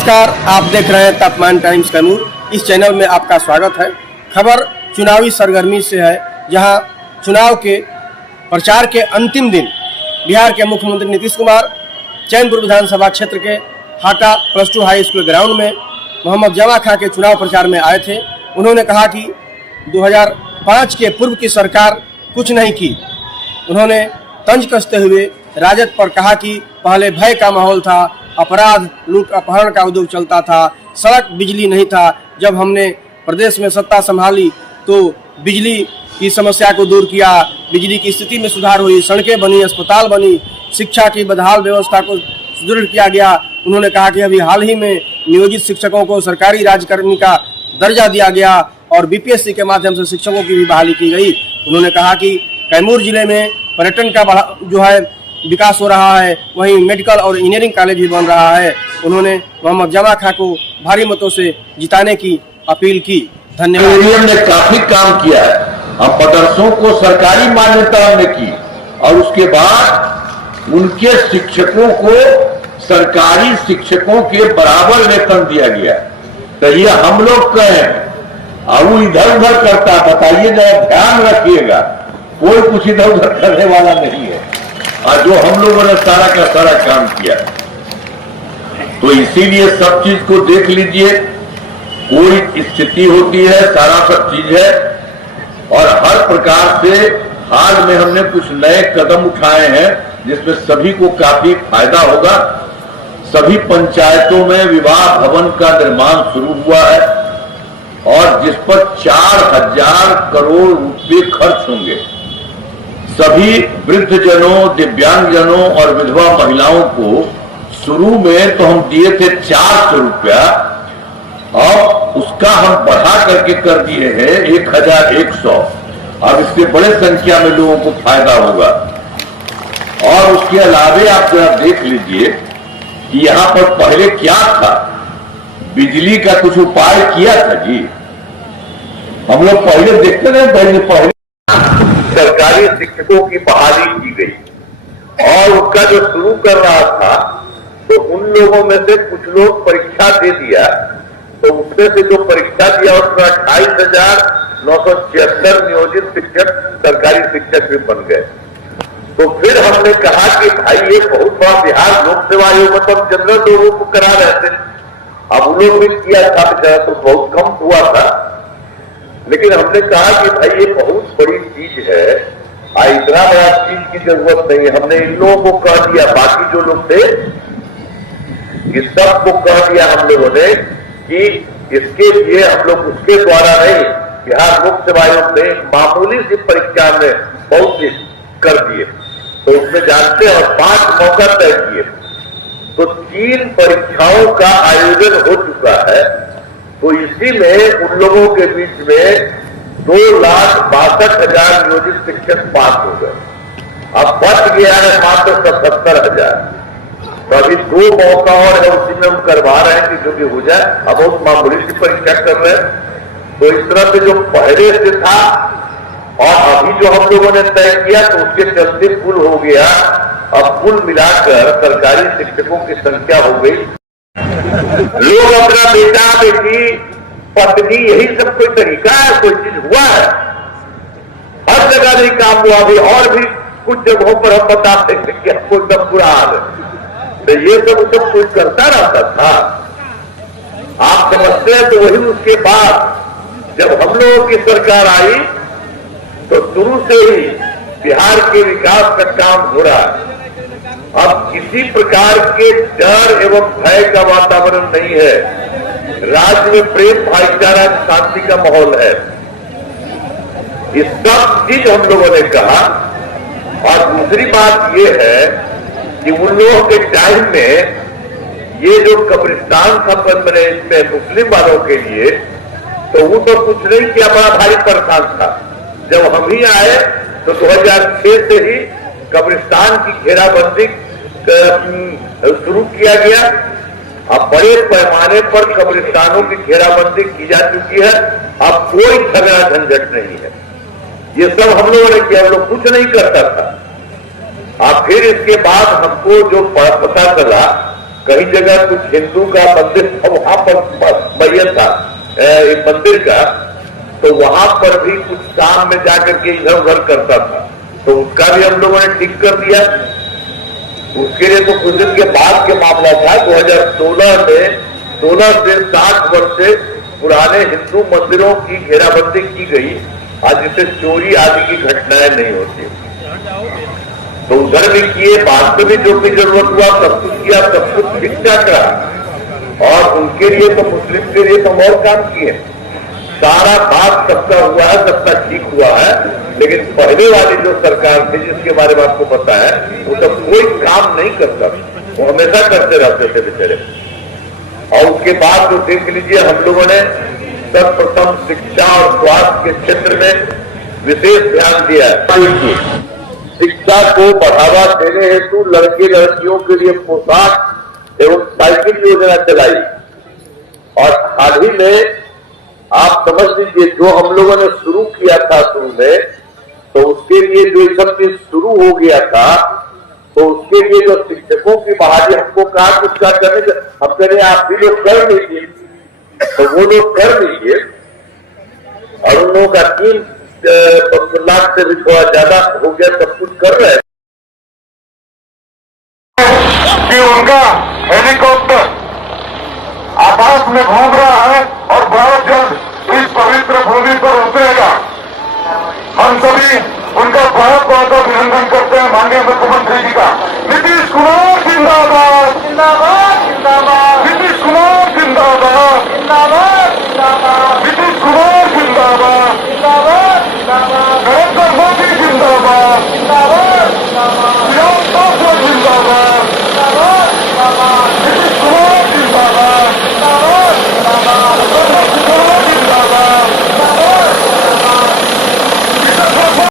नमस्कार, आप देख रहे हैं तापमान टाइम्स का नूर। इस चैनल में आपका स्वागत है। खबर चुनावी सरगर्मी से है, जहां चुनाव के प्रचार के अंतिम दिन बिहार के मुख्यमंत्री नीतीश कुमार चैनपुर विधानसभा क्षेत्र के हाटा +2 हाई स्कूल ग्राउंड में मोहम्मद जमा खां के चुनाव प्रचार में आए थे। उन्होंने कहा कि 2005 के पूर्व की सरकार कुछ नहीं की। उन्होंने तंज कसते हुए राजद पर कहा कि पहले भय का माहौल था, अपराध, लूट, अपहरण का उद्योग चलता था, सड़क, बिजली नहीं था। जब हमने प्रदेश में सत्ता संभाली तो बिजली की समस्या को दूर किया, बिजली की स्थिति में सुधार हुई, सड़कें बनी, अस्पताल बनी, शिक्षा की बदहाल व्यवस्था को सुदृढ़ किया गया। उन्होंने कहा कि अभी हाल ही में नियोजित शिक्षकों को सरकारी राजकर्मी का दर्जा दिया गया और बीपीएससी के माध्यम से शिक्षकों की भी बहाली की गई। उन्होंने कहा कि कैमूर जिले में पर्यटन का जो है विकास हो रहा है, वहीं मेडिकल और इंजीनियरिंग कॉलेज भी बन रहा है। उन्होंने मोहम्मद जमा खां को भारी मतों से जिताने की अपील की। धन्यवाद। ने काफी काम किया है। हम मदरसों को सरकारी मान्यता हमने की और उसके बाद उनके शिक्षकों को सरकारी शिक्षकों के बराबर वेतन दिया गया। तो ये हम लोग कहें और वो इधर उधर करता, बताइए जरा, ध्यान रखिएगा, कोई कुछ इधर उधर करने वाला नहीं है। और जो हम लोगों ने सारा का सारा काम किया, तो इसीलिए सब चीज को देख लीजिए। कोई स्थिति होती है, सारा सब चीज है, और हर प्रकार से हाल में हमने कुछ नए कदम उठाए हैं जिसमें सभी को काफी फायदा होगा। सभी पंचायतों में विवाह भवन का निर्माण शुरू हुआ है और जिस पर 4000 करोड़ रुपए खर्च होंगे। सभी वृद्धजनों, दिव्यांगजनों और विधवा महिलाओं को शुरू में तो हम दिए थे 400 रुपया, और उसका हम बढ़ा करके कर दिए हैं 1100। अब इससे बड़े संख्या में लोगों को फायदा होगा। और उसके अलावे आप जरा देख लीजिए कि यहां पर पहले क्या था। बिजली का कुछ उपाय किया था जी। हम लोग पहले देखते रहे, पहले सरकारी शिक्षकों की बहाली की गई और उसका जो शुरू कर रहा था, तो उन लोगों में से कुछ लोग परीक्षा दे दिया, तो उसमें से जो परीक्षा दिया उसमें 28,976 नियोजित शिक्षक सरकारी शिक्षक भी बन गए। तो फिर हमने कहा कि भाई ये बहुत बड़ा बिहार लोक सेवा आयोग में तो हम जनरल लोगों को करा रहे थे, अब उन लोग भी किया था तो बहुत कम हुआ था। लेकिन हमने कहा कि भाई ये बहुत बड़ी चीज है, इतना बड़ा चीज की जरूरत नहीं है। हमने इन लोगों को कह दिया, बाकी जो लोग थे इस सब को कह दिया हम लोगों ने कि इसके लिए हम लोग उसके द्वारा नहीं, बिहार लोक सेवा आयोग ने मामूली सी परीक्षा में बहुत कर दिए। तो उसमें जानते हैं, और 5 मौका तय किए, तो 3 परीक्षाओं का आयोजन हो चुका है। तो इसी में उन लोगों के बीच में 2,62,000 नियोजित शिक्षक पास हो गए। अब बच गया है मात्र 77,000। तो अभी 2 मौका और है, उसी में हम करवा रहे हैं कि जो भी हो जाए। अब बहुत मामूली सी परीक्षा कर रहे हैं। तो इस तरह से जो पहले से था और अभी जो हम लोगों ने तय किया, तो उसके चलते कुल हो गया। अब कुल मिलाकर सरकारी शिक्षकों की संख्या हो गई। लोग अपना बेटा, बेटी, पत्नी, यही सब कोई तरीका है, कोई चीज हुआ है। हर जगह नहीं काम हुआ। अभी और भी कुछ जगहों पर हम बताते हैं कि हमको एकदम बुरा हाल है। तो ये सब कोई करता रहता था, आप समझते हैं। तो वही उसके बाद जब हम लोगों की सरकार आई, तो शुरू से ही बिहार के विकास का काम हो रहा है। अब किसी प्रकार के डर एवं भय का वातावरण नहीं है। राज्य में प्रेम, भाईचारा, शांति का माहौल है। ये सब चीज हम लोगों ने कहा। और दूसरी बात ये है कि उन लोगों के टाइम में ये जो कब्रिस्तान था बने इसमें मुस्लिम वालों के लिए, तो वो तो कुछ नहीं किया, बड़ा भारी परेशान था। जब हम ही आए तो 2006 से ही कब्रिस्तान की घेराबंदी शुरू किया गया। अब बड़े पैमाने पर कब्रिस्तानों की घेराबंदी की जा चुकी है। अब कोई झगड़ा झंझट नहीं है। ये सब हम लोगों ने किया, हम लोग कुछ नहीं करता था। अब फिर इसके बाद हमको जो पता चला कई जगह कुछ हिंदू का मंदिर था, वहां पर मैयत था मंदिर का, तो वहां पर भी कुछ काम में जाकर के इधर उधर करता था, तो उसका भी हम लोगों ने ठीक कर दिया। उसके लिए तो कुछ दिन के बाद के मामला था। 2016 में 16 से 60 वर्ष से पुराने हिंदू मंदिरों की घेराबंदी की गई, आज जिससे चोरी आदि की घटनाएं नहीं होती, तो उधर भी किए, बाद में भी जो भी जरूरत हुआ सब कुछ किया, सब कुछ ठीक ठाक रहा। और उनके लिए तो मुस्लिम के लिए तो और काम किए, सारा बात सबका हुआ है, सबका ठीक हुआ है। लेकिन पहले वाली जो सरकार थी जिसके बारे में आपको पता है, वो तो कोई काम नहीं करता, वो हमेशा करते रहते थे बेचारे। और उसके बाद तो देख लीजिए, हम लोगों ने सर्वप्रथम शिक्षा और स्वास्थ्य के क्षेत्र में विशेष ध्यान दिया है। शिक्षा को बढ़ावा देने हेतु लड़के लड़कियों के लिए पोशाक एवं साइकिल योजना चलाई। और हाल ही में आप समझ लीजिए, जो हम लोगों ने शुरू किया था शुरू में, तो उसके लिए जो सब चीज शुरू हो गया था, तो उसके लिए जो शिक्षकों की बहाली हमको कहा कुछ क्या करने, हम कह रहे आप भी लोग कर लीजिए, तो वो लोग कर लीजिए। और उन लोगों का 3 लाख से भी थोड़ा ज्यादा हो गया, सब कुछ कर रहे हैं कि उनका हेलीकॉप्टर आकाश में घूम रहा है और बहुत जल्द इस पवित्र भूमि पर उतरेगा। हम सभी उनका बहुत बहुत अभिनंदन करते हैं, माननीय मुख्यमंत्री जी का। नीतीश कुमार जिंदाबाद, जिंदाबाद, जिंदाबाद। नीतीश कुमार जिंदाबाद, जिंदाबाद, जिंदाबाद। नीतीश कुमार जिंदाबाद, जिंदाबाद, जिंदाबाद। नरेंद्र मोदी जिंदाबाद, जिंदाबाद, जिंदाबाद।